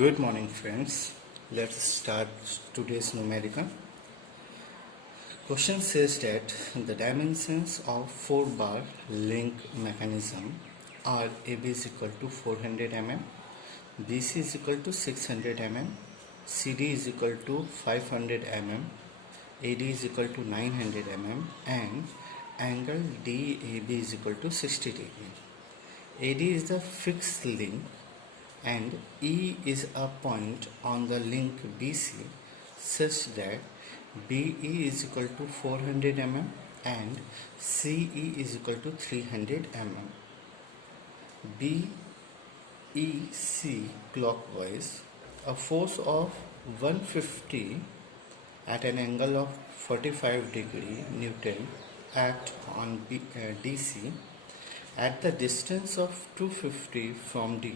Good morning, friends. Let's start today's numerical. Question says that the dimensions of 4-bar link mechanism are AB is equal to 400 mm, BC is equal to 600 mm, CD is equal to 500 mm, AD is equal to 900 mm, and angle DAB is equal to 60 degree. AD is the fixed link and E is a point on the link BC such that BE is equal to 400 mm and CE is equal to 300 mm. BEC clockwise, a force of 150 at an angle of 45 degree Newton act on DC at the distance of 250 from D.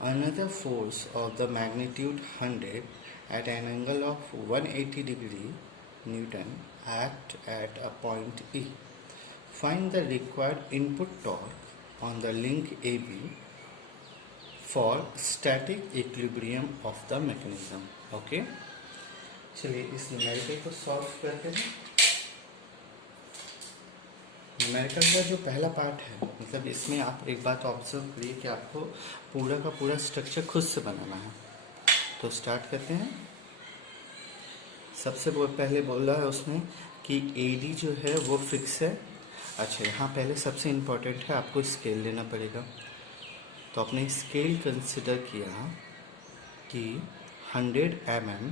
Another force of the magnitude 100 at an angle of 180 degree Newton act at a point E. Find the required input torque on the link AB for static equilibrium of the mechanism. Okay, चलिए इस numerical को solve करते हैं. Numerical का जो पहला part है, मतलब इसमें आप एक बात ऑब्जर्व करिए कि आपको पूरा का पूरा स्ट्रक्चर खुद से बनाना है. तो स्टार्ट करते हैं. सबसे पहले बोला है उसमें कि AD जो है वो फिक्स है. अच्छा, यहाँ पहले सबसे इम्पोर्टेंट है, आपको स्केल लेना पड़ेगा. तो आपने स्केल कंसिडर किया कि 100 mm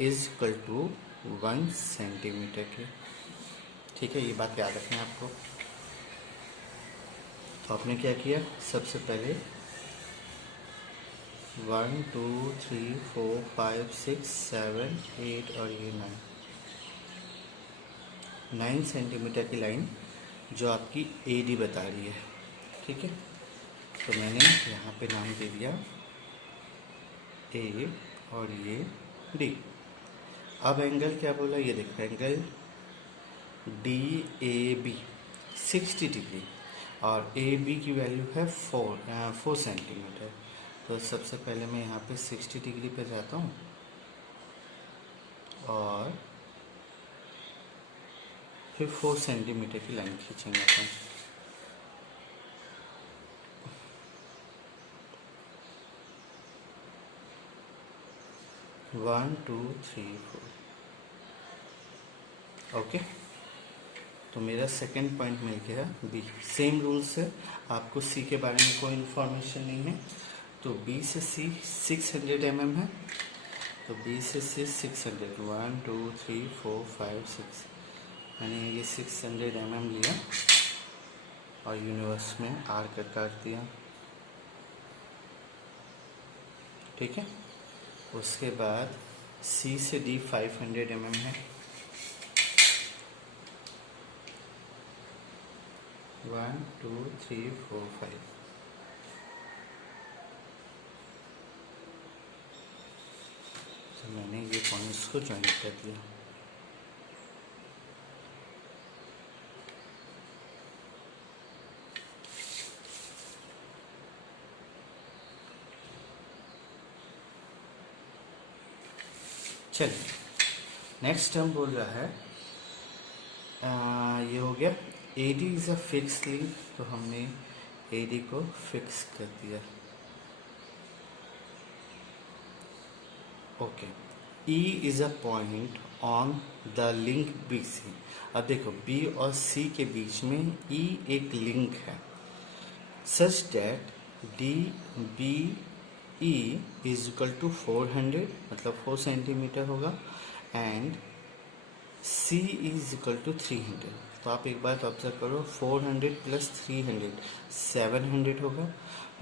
is equal to 1 centimetre के. ठीक है, ये बात याद रखना है आपको. तो आपने क्या किया, सबसे पहले 1 2 3 4 5 6 7 8 और ये 9 सेंटीमीटर की लाइन जो आपकी AD बता रही है. ठीक है, तो मैंने यहाँ पे नाम दे दिया A और ये D. अब एंगल क्या बोला, ये देखो एंगल DAB 60 डिग्री और AB की वैल्यू है 4 सेंटीमीटर. तो सबसे पहले मैं यहाँ पे 60 डिग्री पे जाता हूँ और फिर 4 सेंटीमीटर की लाइन खींचेंगे अपन. One two three four. Okay, तो मेरा सेकंड पॉइंट मिल गया B. सेम रूल से आपको C के बारे में कोई इन्फॉर्मेशन नहीं है, तो B से C 600 mm है. तो B से C 600, 1 2 3 4 5 6. मैंने ये 600 mm लिया और यूनिवर्स में R का काट दिया. ठीक है, उसके बाद C से D 500 mm है. 1 2 3 4 5. तो मैंने ये पॉइंट्स को ज्वाइन कर दिया. चलिए, नेक्स्ट टर्म बोल रहा है ये हो गया AD is a fix link. तो हमने AD को फिक्स कर दिया. Okay, E is a point on the link BC. अब देखो B और C के बीच में E एक लिंक है such that DBE is equal to 400, मतलब 4 सेंटीमीटर होगा, and C is equal to 300. तो आप एक बात ऑब्जर्व करो, 400 प्लस 300 700 होगा,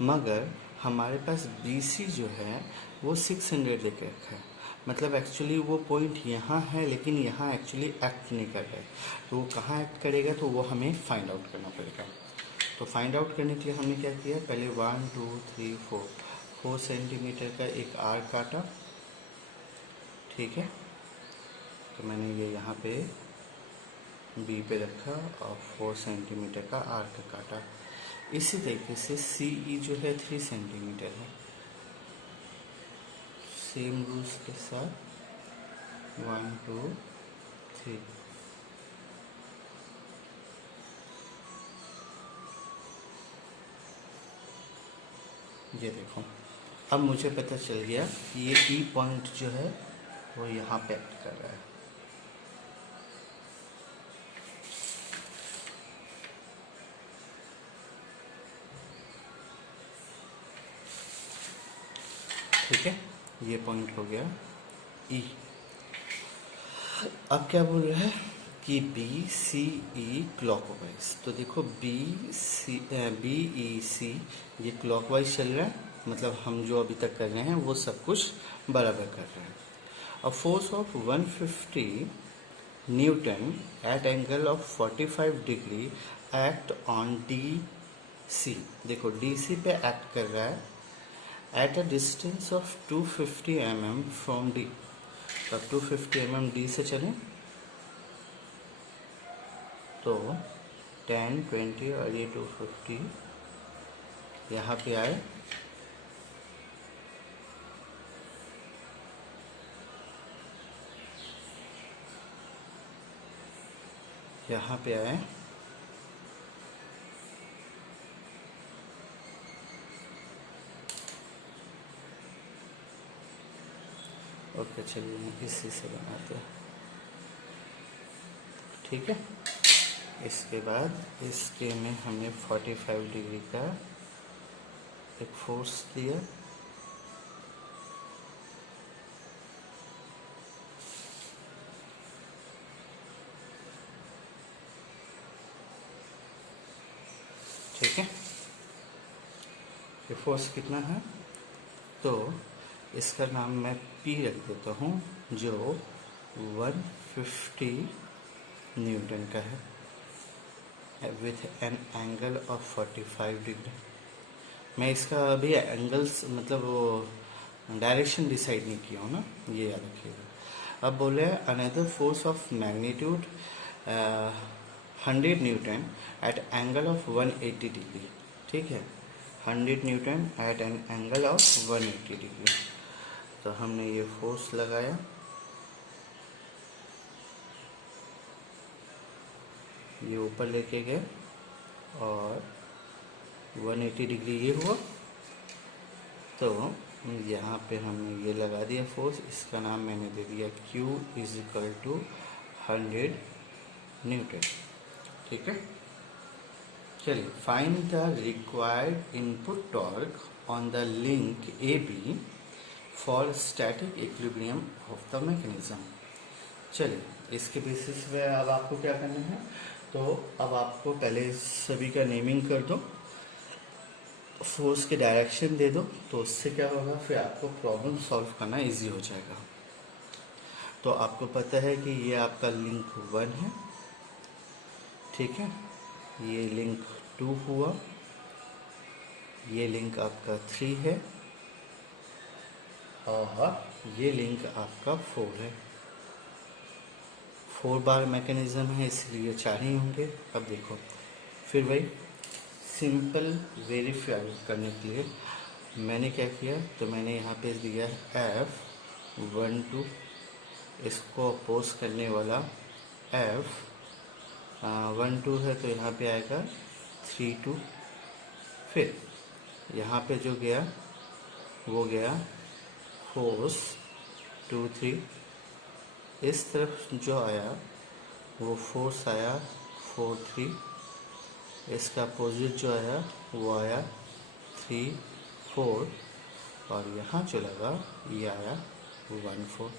मगर हमारे पास BC जो है वो 600 लेकर रखा है. मतलब एक्चुअली वो पॉइंट यहाँ है लेकिन यहाँ एक्चुअली एक्ट नहीं कर रहा है. तो वो कहाँ एक्ट करेगा, तो वो हमें फाइंड आउट करना पड़ेगा. तो फाइंड आउट करने के लिए हमने क्या किया, पहले 1 2 3 4 सेंटीमीटर का एक आर्क काटा. ठीक है, तो मैंने ये यहाँ पे B पे रखा और 4 सेंटीमीटर का आर्क काटा. इसी तरीके से CE जो है 3 सेंटीमीटर है. सेम रूल्स के साथ 1 2 3। ये देखो, अब मुझे पता चल गया कि ये ई पॉइंट जो है वो यहाँ पे एक्ट कर रहा है। ठीक है, ये पॉइंट हो गया ई। अब क्या बोल रहा है कि बी सी ई क्लॉकवाइज। तो देखो बी ई सी ये क्लॉकवाइज चल रहा है, मतलब हम जो अभी तक कर रहे हैं वो सब कुछ बराबर कर रहे हैं। A force of 150 newton at angle of 45 degree act on D C. देखो डी सी पे एक्ट कर रहा है at a distance of 250 mm from D. तो 250 mm डी से चलें तो 10 20 और ये 250 यहाँ पे आए, यहाँ पे आए, ओके चलिए इसी से बनाते हैं। ठीक है, इसके बाद इसके में हमने 45 डिग्री का एक फोर्स दिया, ठीक है। ये फोर्स कितना है, तो इसका नाम मैं P रख देता हूँ, जो 150 न्यूटन का है with an angle of 45 degree. मैं इसका अभी एंगल्स मतलब वो डायरेक्शन डिसाइड नहीं किया हूँ ना, ये याद रखिएगा। अब बोले another force of magnitude 100 newton at angle of 180 degree. ठीक है, 100 newton at an angle of 180 degree. तो हमने ये फोर्स लगाया, ये ऊपर लेके गए और 180 डिग्री ये हुआ, तो यहाँ पे हमने ये लगा दिया फोर्स। इसका नाम मैंने दे दिया Q is equal to 100 newton. ठीक है, चलिए find the required input torque on the link A B for static equilibrium of the mechanism. चलिए इसके बेसिस पे अब आपको क्या करना है, तो अब आपको पहले सभी का नेमिंग कर दो, फोर्स के डायरेक्शन दे दो, तो उससे क्या होगा फिर आपको प्रॉब्लम सॉल्व करना इजी हो जाएगा। तो आपको पता है कि ये आपका लिंक 1 है, ठीक है, ये लिंक 2 हुआ, ये लिंक आपका 3 है और ये लिंक आपका 4 है। 4 बार मैकेनिज्म है इसलिए 4 ही होंगे। अब देखो फिर भाई सिंपल वेरीफाई करने के लिए मैंने क्या किया, तो मैंने यहाँ पे दिया F12, इसको अपोज करने वाला F12 है, तो यहाँ पे आएगा 32। फिर यहाँ पे जो गया वो गया फोर्स 2 3, इस तरफ जो आया वो फोर्स आया 4 3, इसका अपोजिट जो आया वो आया 3 4, और यहाँ जो लगा ये आया 1 4।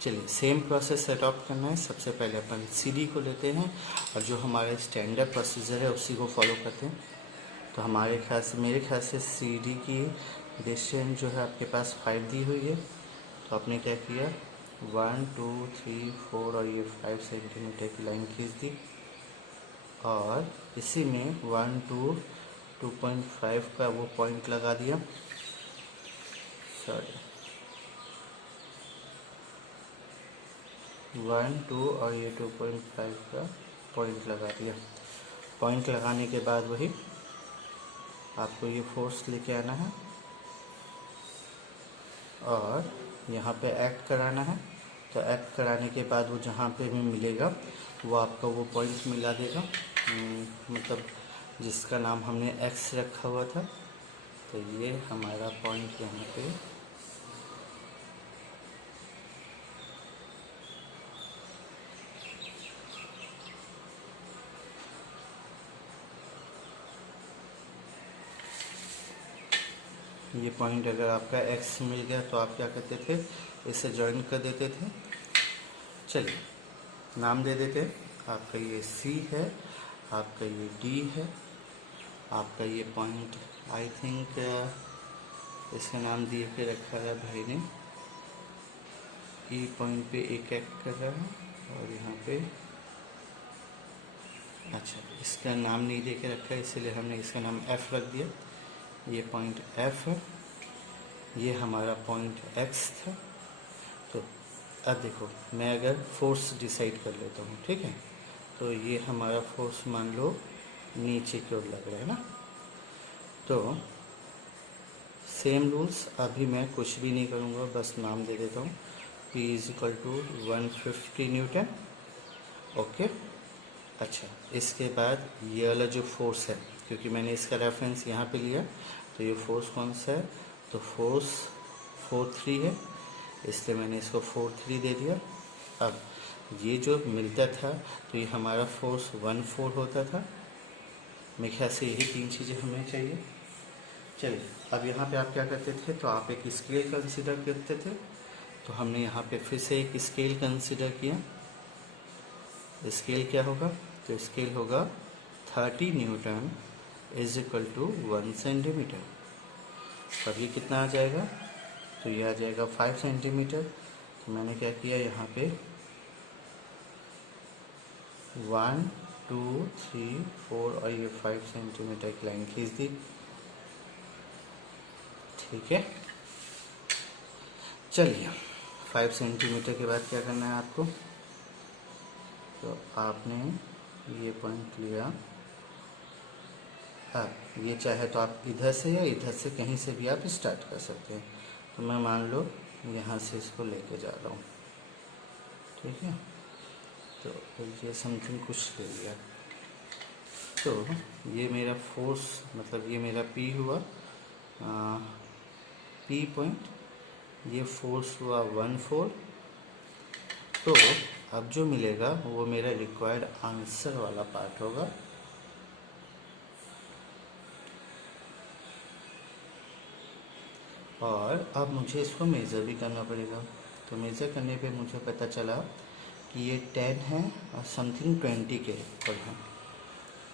चलिए सेम प्रोसेस अडॉप्ट करना है। सबसे पहले अपन CD को लेते हैं और जो हमारे स्टैंडर्ड प्रोसीजर है उसी को फॉलो करते हैं। तो हमारे ख्याल से मेरे ख्याल से CD की डिस्टेंस जो है आपके पास 5 दी हुई है, तो आपने क्या किया 1 2 3 4 और ये 5 सेंटीमीटर की लाइन खींच दी, और इसी में 1 2 2.5 का वो पॉइंट लगा दिया, सॉरी 1 2 और ये 2.5 का पॉइंट लगा दिया। पॉइंट लगाने के बाद वही आपको ये फोर्स लेके आना है, और यहाँ पे ऐड कराना है। तो ऐड कराने के बाद वो जहाँ पे भी मिलेगा वो आपका वो पॉइंट मिला देगा, मतलब जिसका नाम हमने एक्स रखा हुआ था। तो ये हमारा पॉइंट यहाँ पे ये पॉइंट अगर आपका एक्स मिल गया तो आप क्या करते थे, इसे ज्वाइन कर देते थे। चलिए नाम दे देते हैं। आपका ये सी है, आपका ये डी है, आपका ये पॉइंट आई थिंक इसका नाम दिए के रखा है भाई ने। ई पॉइंट पे एक एक्ट कर रहा है और यहाँ पे अच्छा इसका नाम नहीं दे के रखा है, इसलिए हमने इसका नाम एफ़ रख दिया। ये पॉइंट एफ़ है, ये हमारा पॉइंट एक्स था। तो अब देखो मैं अगर फोर्स डिसाइड कर लेता हूँ, ठीक है, तो ये हमारा फोर्स मान लो नीचे की ओर लग रहा है ना। तो सेम रूल्स, अभी मैं कुछ भी नहीं करूँगा, बस नाम दे देता हूँ P is equal to 150 newton. Okay, अच्छा इसके बाद ये वाला जो फोर्स है, क्योंकि मैंने इसका रेफरेंस यहाँ पे लिया, तो ये फोर्स कौन सा है, तो फोर्स 4.3 है, इसलिए मैंने इसको 4.3 दे दिया। अब ये जो मिलता था तो ये हमारा फोर्स 1.4 होता था। मेरे ख्याल से यही तीन चीज़ें हमें चाहिए। चलिए अब यहाँ पे आप क्या करते थे, तो आप एक स्केल कंसीडर करते थे। तो हमने यहाँ पे फिर से एक स्केल कंसीडर किया। स्केल क्या होगा, तो स्केल होगा 30 newton is equal to 1 centimetre. अब ये कितना आ जाएगा, तो ये आ जाएगा 5 सेंटीमीटर। तो मैंने क्या किया, यहाँ पे 1 2 3 4 और ये 5 सेंटीमीटर की लाइन खींच दी। ठीक है, चलिए 5 सेंटीमीटर के बाद क्या करना है आपको, तो आपने ये पॉइंट लिया। अब ये चाहे तो आप इधर से या इधर से कहीं से भी आप स्टार्ट कर सकते हैं। तो मैं मान लो यहाँ से इसको लेके जा रहा हूँ, ठीक है, तो ये समथिंग कुछ ले लिया। तो ये मेरा फोर्स, मतलब ये मेरा P हुआ, P पॉइंट, ये फोर्स हुआ 1.4। तो अब जो मिलेगा वो मेरा रिक्वायर्ड आंसर वाला पार्ट होगा। और अब मुझे इसको मेज़र भी करना पड़ेगा। तो मेज़र करने पे मुझे पता चला कि ये 10 है और समथिंग 20 के ऊपर है।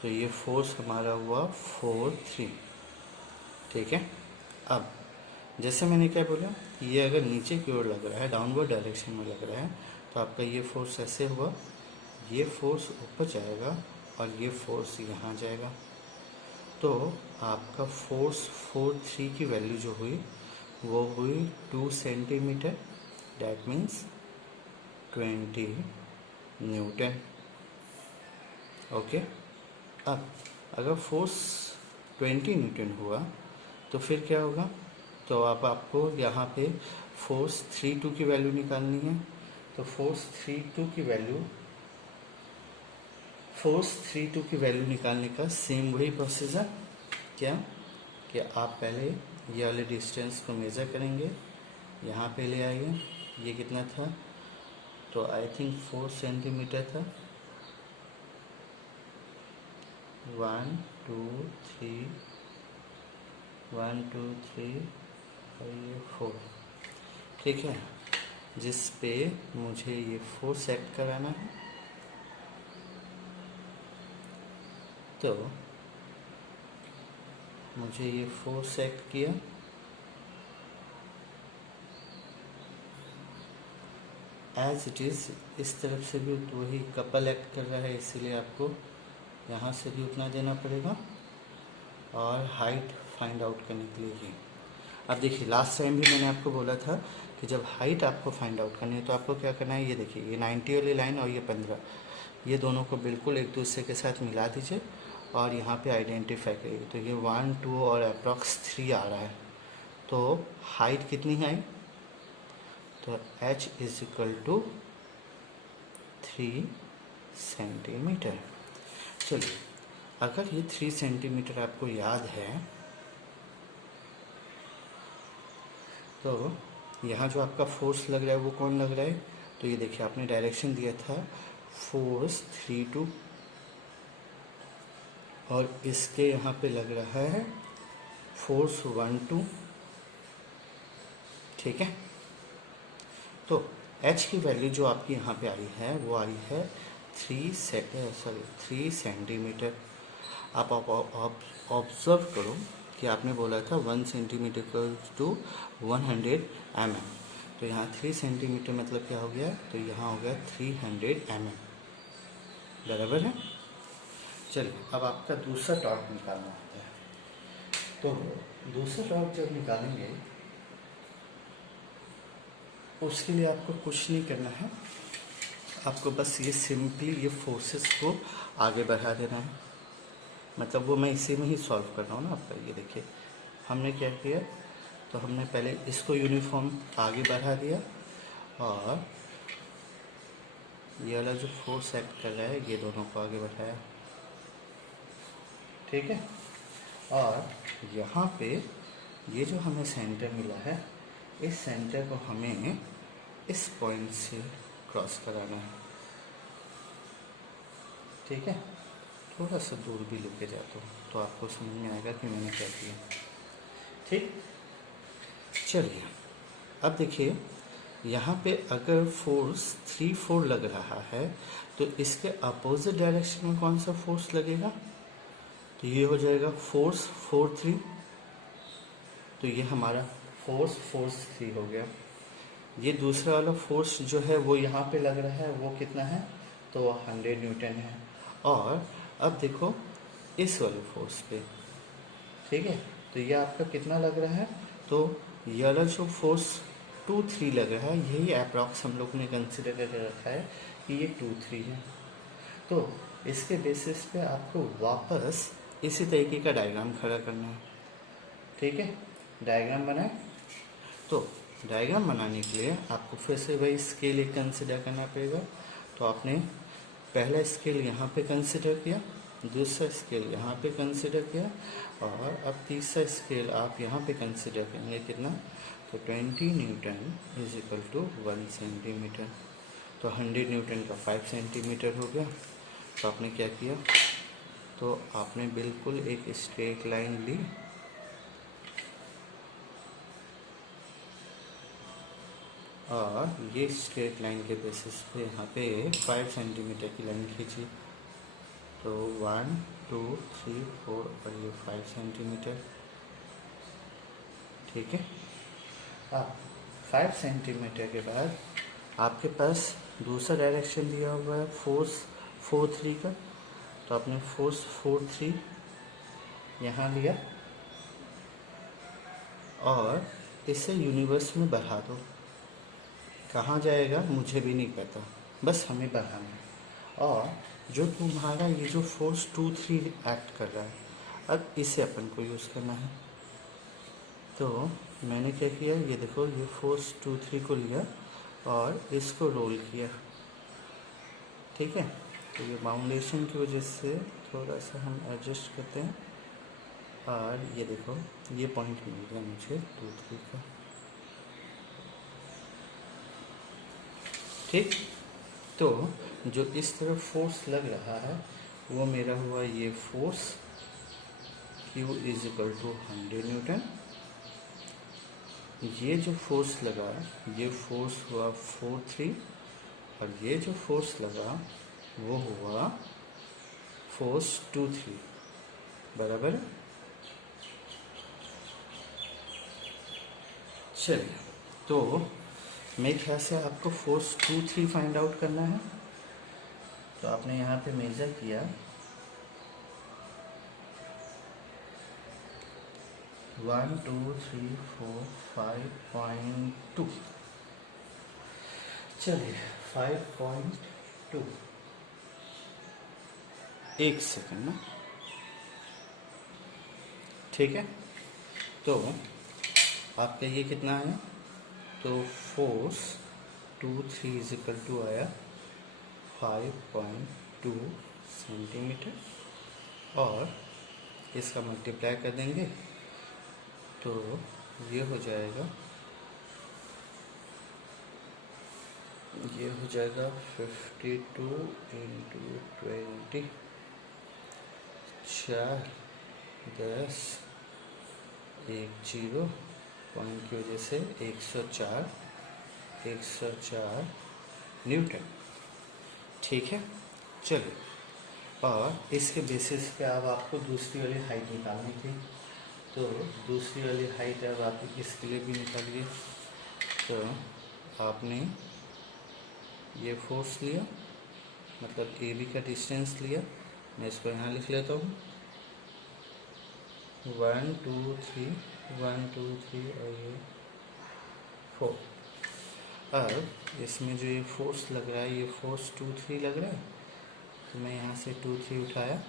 तो ये फोर्स हमारा हुआ 4.3। ठीक है, अब जैसे मैंने क्या बोला, ये अगर नीचे की ओर लग रहा है, डाउनवर्ड डायरेक्शन में लग रहा है, तो आपका ये फोर्स ऐसे हुआ, ये फोर्स ऊपर जाएगा और ये फोर्स यहाँ जाएगा। तो आपका फोर्स 4.3 की वैल्यू जो हुई वो हुई 2 centimetre, that means 20 Newton. Okay, अब अगर फोर्स 20 न्यूटन हुआ तो फिर क्या होगा, तो अब आपको यहाँ पे फोर्स 3.2 की वैल्यू निकालनी है। तो फोर्स 3.2 की वैल्यू निकालने का सेम वही प्रोसीजर, क्या कि आप पहले ये वाले डिस्टेंस को मेज़र करेंगे, यहाँ पे ले आइए। ये कितना था, तो आई थिंक 4 सेंटीमीटर था। 1 2 3 1 2 3 और ये 4, ठीक है, जिस पे मुझे ये फोर्स सेट कराना है। तो मुझे ये फोर्स सेट किया, एज इट इज़ इस तरफ से भी तो वही कपल एक्ट कर रहा है, इसीलिए आपको यहाँ से भी उतना देना पड़ेगा। और हाइट फाइंड आउट करने के लिए ही, अब देखिए लास्ट टाइम भी मैंने आपको बोला था कि जब हाइट आपको फाइंड आउट करनी है तो आपको क्या करना है, ये देखिए ये 90 वाली लाइन और ये 15, ये दोनों को बिल्कुल एक दूसरे के साथ मिला दीजिए और यहाँ पे आइडेंटिफाई करिए। तो ये 1 2 और अप्रॉक्स 3 आ रहा है। तो हाइट कितनी आई, तो h is equal to 3 centimetre. चलिए, अगर ये 3 सेंटीमीटर आपको याद है तो यहाँ जो आपका फोर्स लग रहा है वो कौन लग रहा है? तो ये देखिए, आपने डायरेक्शन दिया था फोर्स 3 2, और इसके यहाँ पे लग रहा है फोर्स 1 2। ठीक है, तो h की वैल्यू जो आपकी यहाँ पे आई है वो आई है 3 सेंटीमीटर। आप ऑब्जर्व करो कि आपने बोला था 1 सेंटीमीटर टू 100 mm, तो यहाँ 3 सेंटीमीटर मतलब क्या हो गया? तो यहाँ हो गया 300 mm, बराबर है। चलिए, अब आपका दूसरा टॉर्क निकालना होता है। तो दूसरा टॉर्क जब निकालेंगे उसके लिए आपको कुछ नहीं करना है, आपको बस ये सिंपली ये फोर्सेस को आगे बढ़ा देना है। मतलब वो मैं इसी में ही सॉल्व कर रहा हूँ ना आपका। ये देखिए, हमने क्या किया, तो हमने पहले इसको यूनिफॉर्म आगे बढ़ा दिया, और ये वाला जो फोर्स एक्ट कर रहा है ये दोनों को आगे बढ़ाया। ठीक है, और यहाँ पे ये जो हमें सेंटर मिला है, इस सेंटर को हमें इस पॉइंट से क्रॉस कराना है। ठीक है, थोड़ा सा दूर भी लेके जाता हूँ तो आपको समझ में आएगा कि मैंने क्या किया। ठीक, चलिए अब देखिए, यहाँ पे अगर फोर्स 3 4 लग रहा है तो इसके अपोजिट डायरेक्शन में कौन सा फोर्स लगेगा? तो ये हो जाएगा फोर्स 4 3, तो ये हमारा फोर्स 3 हो गया। ये दूसरा वाला फोर्स जो है वो यहाँ पे लग रहा है, वो कितना है? तो 100 न्यूटन है। और अब देखो इस वाले फोर्स पे, ठीक है, तो ये आपका कितना लग रहा है? तो ये वाला जो फोर्स 2 3 लग रहा है, यही अप्रॉक्स हम लोग ने कंसिडर करके रखा है कि ये 2 3 है। तो इसके बेसिस पे आपको वापस इसी तरीके का डायग्राम खड़ा करना है। ठीक है, डायग्राम बनाए। तो डायग्राम बनाने के लिए आपको फिर से वही स्केल एक कंसिडर करना पड़ेगा। तो आपने पहला स्केल यहाँ पे कंसिडर किया, दूसरा स्केल यहाँ पे कंसिडर किया, और अब तीसरा स्केल आप यहाँ पे कंसिडर करेंगे कितना? तो 20 newton is equal to 1 centimetre. तो 100 न्यूटन का 5 सेंटीमीटर हो गया। तो आपने क्या किया? तो आपने बिल्कुल एक स्ट्रेट लाइन ली, और ये स्ट्रेट लाइन के बेसिस पे यहाँ पे 5 सेंटीमीटर की लाइन खींची। तो 1 2 3 4 और ये 5 सेंटीमीटर। ठीक है, अब 5 सेंटीमीटर के बाद आपके पास दूसरा डायरेक्शन दिया हुआ है फोर्स 4 3 का। तो आपने फोर्स 4 3 यहाँ लिया, और इसे यूनिवर्स में बढ़ा दो। कहाँ जाएगा मुझे भी नहीं पता, बस हमें बढ़ाना है। और जो तुम्हारा ये जो फोर्स 2 3 एक्ट कर रहा है, अब इसे अपन को यूज़ करना है। तो मैंने क्या किया, ये देखो, ये फोर्स 2 3 को लिया और इसको रोल किया। ठीक है, तो ये बाउंडेशन की वजह से थोड़ा सा हम एडजस्ट करते हैं, और ये देखो ये पॉइंट मिल गया मुझे 2 3 का। ठीक, तो जो इस तरफ फोर्स लग रहा है वो मेरा हुआ ये force Q is equal to 100 newton. ये जो फोर्स लगा ये फोर्स हुआ 4 3, और ये जो फोर्स लगा वो हुआ फोर्स 2 3, बराबर। चलिए, तो मेरे ख्याल से आपको फोर्स 2 3 फाइंड आउट करना है। तो आपने यहाँ पे मेजर किया 1 2 3 4 5.2। चलिए 5.2, एक सेकंड ना। ठीक है, तो आपका ये कितना है? तो फोर्स 2 3 इज इक्वल टू आया 5.2 सेंटीमीटर, और इसका मल्टीप्लाई कर देंगे तो ये हो जाएगा 52 इंटू 20, 4 10 एक जीरो पॉइंट की वजह से 104 न्यूटन। ठीक है, चलिए, और इसके बेसिस पे अब आपको दूसरी वाली हाइट निकालनी थी, तो दूसरी वाली हाइट अब आप इसके लिए भी निकालिए। तो आपने ये फोर्स लिया, मतलब ए बी का डिस्टेंस लिया, मैं इसको यहाँ लिख लेता हूँ 1 2 3 1 2 3 और ये 4। अब इसमें जो ये फोर्स लग रहा है, ये फोर्स 2 3 लग रहा है, तो मैं यहाँ से 2 3 उठाया,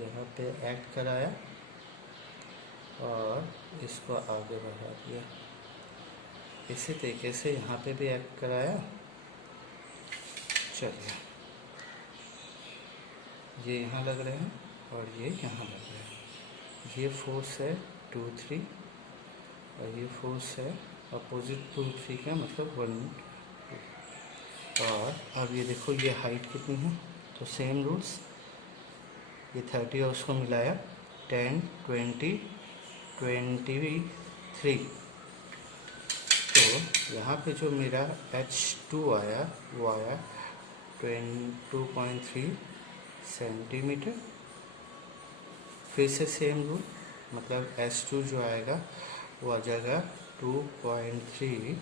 यहाँ पे एक्ट कराया और इसको आगे बढ़ा दिया। इसी तरीके से यहाँ पे भी एक्ट कराया। चलिए, ये यहाँ लग रहे हैं और ये यहाँ लग रहे हैं। ये फोर्स है 2 3 और ये फोर्स है अपोजिट 2 3 का, मतलब 1 2। और अब ये देखो ये हाइट कितनी है, तो सेम रूल्स, ये 30 और उसको मिलाया 10 20 23। तो यहाँ पे जो मेरा H2 आया वो आया 22.3 सेंटीमीटर। फिर से सेम रूल, मतलब H2 जो आएगा वो आ जाएगा 2.3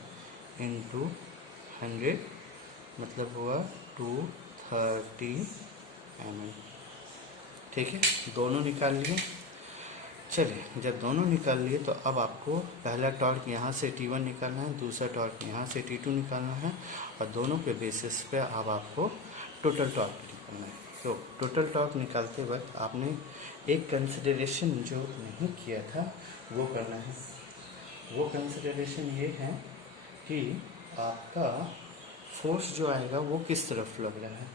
इंटू 100, मतलब हुआ 230 mm। ठीक है, दोनों निकाल लिए। चलिए, जब दोनों निकाल लिए तो अब आपको पहला टॉर्क यहाँ से T1 निकालना है, दूसरा टॉर्क यहाँ से T2 निकालना है, और दोनों के बेसिस पे अब आपको टोटल टॉर्क निकालना है। तो टोटल टॉर्क निकालते वक्त आपने एक कंसिडरेशन जो नहीं किया था वो करना है। वो कंसिडरेशन ये है कि आपका फोर्स जो आएगा वो किस तरफ लग रहा है।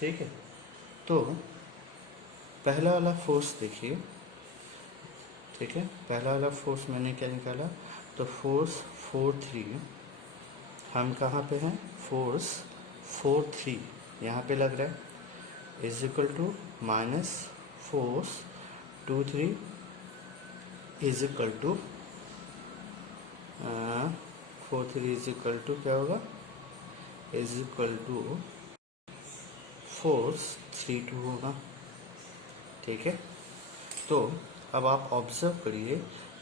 ठीक है, तो पहला वाला फोर्स देखिए। ठीक है, पहला वाला फोर्स मैंने क्या निकाला, तो फोर्स 4 3, हम कहाँ पे हैं, फोर्स 4 3 यहाँ पे लग रहा है, is equal to minus force 2 3 is equal to 4 3 is equal to क्या होगा, इज इक्वल टू फोर्स 3 2 होगा। ठीक है, तो अब आप ऑब्जर्व करिए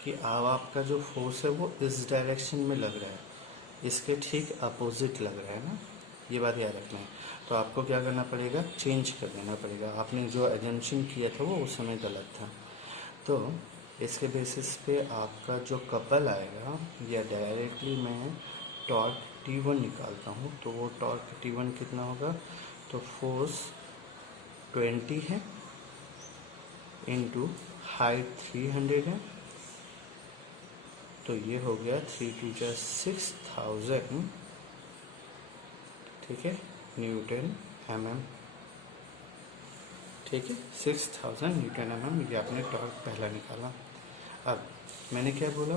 कि अब आपका जो फोर्स है वो इस डायरेक्शन में लग रहा है, इसके ठीक अपोजिट लग रहा है ना, ये बात याद रखना है। तो आपको क्या करना पड़ेगा, चेंज कर देना पड़ेगा। आपने जो एजम्पशन किया था वो उस समय गलत था। तो इसके बेसिस पे आपका जो कपल आएगा, या डायरेक्टली मैं टॉर्क T1 निकालता हूँ, तो वो टॉर्क T1 कितना होगा, तो फोर्स 20 है इंटू हाइट 300 है, तो ये हो गया 3 2 6000। ठीक है, न्यूटन mm। ठीक है, 6000 न्यूटन mm, ये आपने टॉर्क पहला निकाला। अब मैंने क्या बोला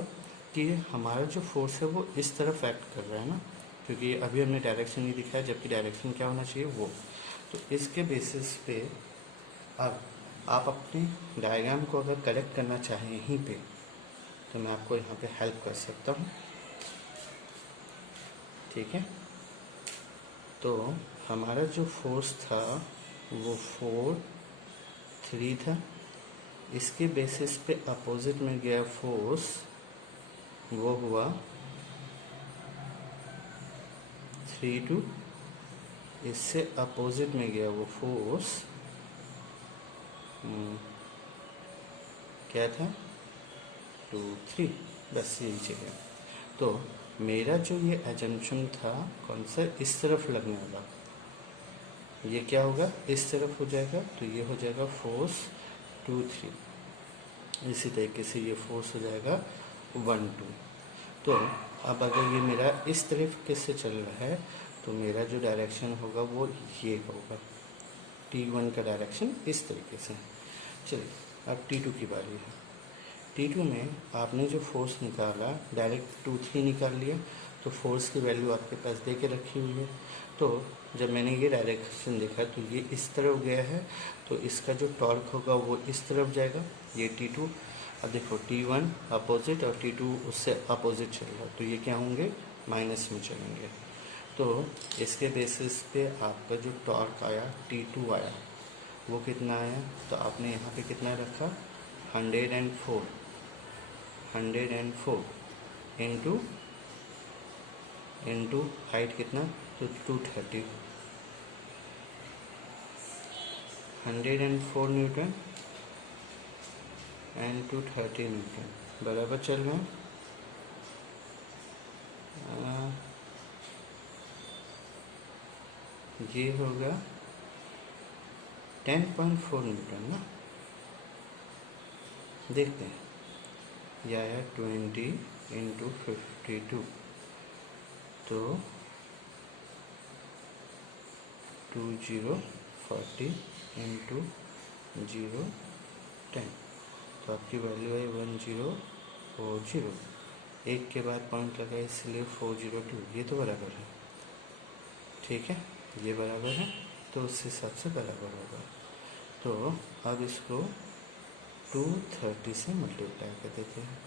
कि हमारा जो फोर्स है वो इस तरफ एक्ट कर रहा है ना, क्योंकि अभी हमने डायरेक्शन नहीं दिखाया, जबकि डायरेक्शन क्या होना चाहिए वो। तो इसके बेसिस पे अब आप अपने डायग्राम को अगर करेक्ट करना चाहें यहीं पे, तो मैं आपको यहाँ पे हेल्प कर सकता हूँ। ठीक है, तो हमारा जो फोर्स था वो 4 3 था, इसके बेसिस पे अपोजिट में गया फोर्स वो हुआ 3 2, इससे अपोजिट में गया वो फोर्स क्या था 2 3, बस यही चाहिए। तो मेरा जो ये एजम्पशन था कौन सा, इस तरफ लगने वाला, ये क्या होगा, इस तरफ हो जाएगा, तो ये हो जाएगा फोर्स 2 3। इसी तरीके से ये फोर्स हो जाएगा 1 2। तो अब अगर ये मेरा इस तरीके से चल रहा है तो मेरा जो डायरेक्शन होगा वो ये होगा, T1 का डायरेक्शन इस तरीके से। चलिए अब T2 की बारी है। T2 में आपने जो फोर्स निकाला डायरेक्ट 2 3 निकाल लिया, तो फोर्स की वैल्यू आपके पास दे के रखी हुई है। तो जब मैंने ये डायरेक्शन देखा तो ये इस तरफ गया है, तो इसका जो टॉर्क होगा वो इस तरफ जाएगा, ये T2। अब देखो T1 अपोजिट और T2 उससे अपोजिट चल रहा है, तो ये क्या होंगे, माइनस में चलेंगे। तो इसके बेसिस पे आपका जो टॉर्क आया T2 आया वो कितना आया, तो आपने यहाँ पे कितना रखा 104 इंटू हाइट कितना, तो 230, 104 न्यूटन एंड 230 न्यूटन बराबर चल रहे हैं। ये होगा 10.4 न्यूटन ना, देखते हैं। यह आया 20 इंटू 52, तो 2040 इंटू 0 10, तो आपकी वैल्यू है 1040। एक के बाद पॉइंट लगा इसलिए 402, ये तो बराबर है, ठीक है, ये बराबर है, तो उस हिसाब से बराबर होगा। तो अब इसको 230 से मल्टीप्लाई कर देते हैं,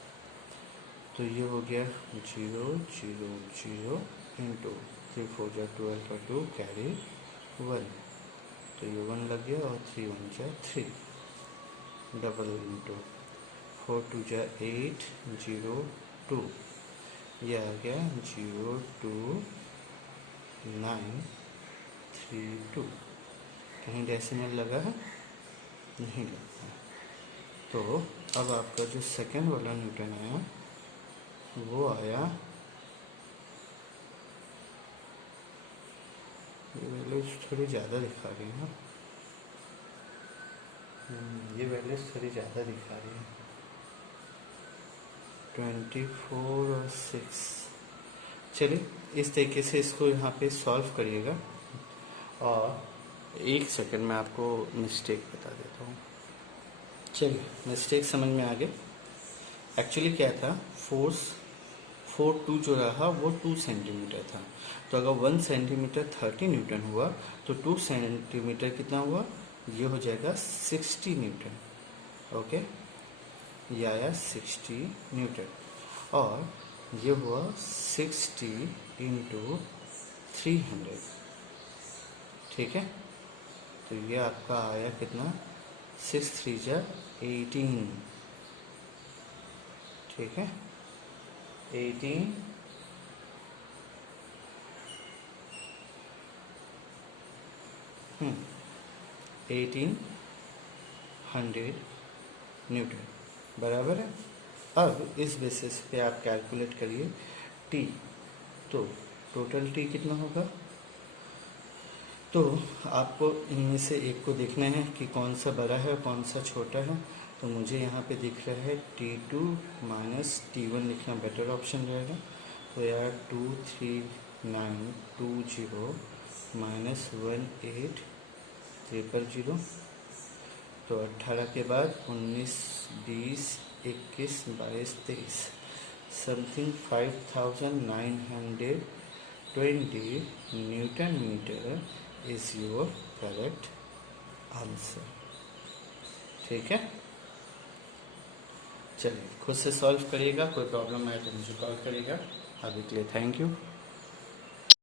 तो ये हो गया 0 0 0 इंटू 3 4 जा 12 का 2 कैरी 1, तो ये 1 लग गया और 3 1 जा 3, डबल इंटू 4 2 जा 8 0 2, ये आ गया 0 2 9 3 2। कहीं डेसिमल लगा है, नहीं लगा है। तो अब आपका जो सेकेंड वाला न्यूटन आया वो आया, ये वैल्यूज थोड़ी ज़्यादा दिखा रही है, ये वैल्यूज थोड़ी ज़्यादा दिखा रही है, 24 और 6। चलिए इस तरीके से इसको यहाँ पे सॉल्व करिएगा, और एक सेकंड में आपको मिस्टेक बता देता हूँ। चलिए मिस्टेक समझ में आ गए। एक्चुअली क्या था, फोर्स 4 2 जो रहा वो 2 सेंटीमीटर था, तो अगर 1 सेंटीमीटर 30 न्यूटन हुआ तो 2 सेंटीमीटर कितना हुआ, ये हो जाएगा 60 न्यूटन। ओके, ये आया 60 न्यूटन, और ये हुआ 60 इंटू 300, ठीक है। तो ये आपका आया कितना, 6 3 जा 18, ठीक है, 18 1800 न्यूटन बराबर है। अब इस बेसिस पे आप कैलकुलेट करिए टी, तो टोटल टी कितना होगा, तो आपको इनमें से एक को देखना है कि कौन सा बड़ा है और कौन सा छोटा है। तो मुझे यहाँ पे दिख रहा है T2 माइनस T1 लिखना बेटर ऑप्शन रहेगा। तो यार 23920 माइनस 18000, तो 18 के बाद 19 20 21 22 23 something 5920 newton metre is your correct answer, ठीक है। चलिए खुद से सॉल्व करिएगा, कोई प्रॉब्लम आए तो मुझे कॉल करिएगा। अभी के लिए थैंक यू।